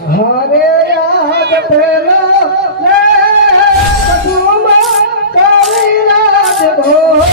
हरे याद पेलो ले कुसुम कविराज भोरियो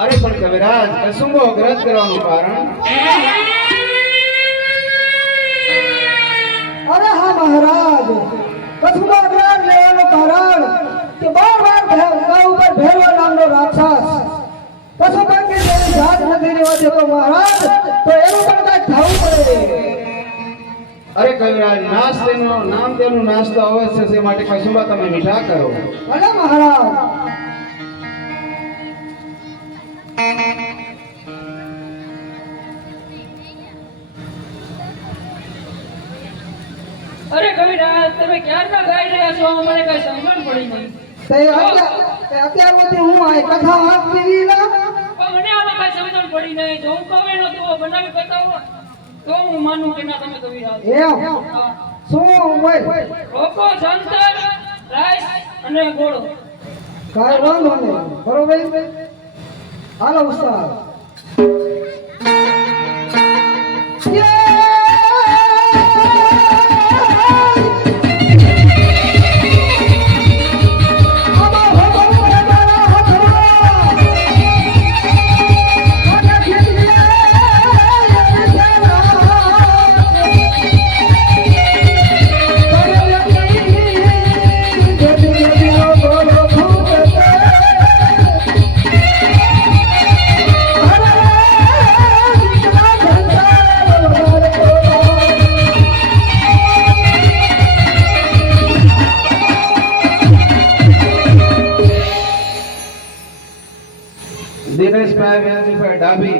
અરે પણ કવિરાજ કસુંબો અગ્રજ કરવાનું કારણ? અરે હા મહારાજ, કસુંબો અગ્રજ લેવાનું કારણ કે બાર ગા ઉપર ભેરવો નામનો રાક્ષસ કસુંબાની જેવી જાત નથી રહેવા દેતો મહારાજ, તો એનું પણ કાંઈક થવું પડે. અરે કવિરાજ, નાશ તેનું નામ તેનું નાશ તો અવશ્ય છે, માટે કસુંબા તમે મીઠા કરો. અરે મહારાજ, અરે કવિરાજ, તમે ક્યારના ગાઈ રહ્યા છો? મને કઈ સમજણ પડી નહીં. તે અત્યાર સુધી હું આ કથા વાંચતી રહી ના, પણ મને આમાં કઈ સમજણ પડી નહીં. જો હું કહું એનો તો બનાવી બતાવો તો હું માનું કે ના તમે કવિરાજ. એમ શું હોય? રોકો, સંતર, રાઈસ અને ગોળો. કાંઈ વાંધો નહીં, બરોબર? હાલો ઉસ્તાદ. દિનેશભાઈ વ્યાજીભાઈ ડાભી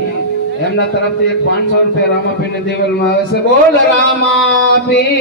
એમના તરફથી એક 500 રૂપિયા રામાપીને દેવલમાં આવે છે. બોલ રામાપી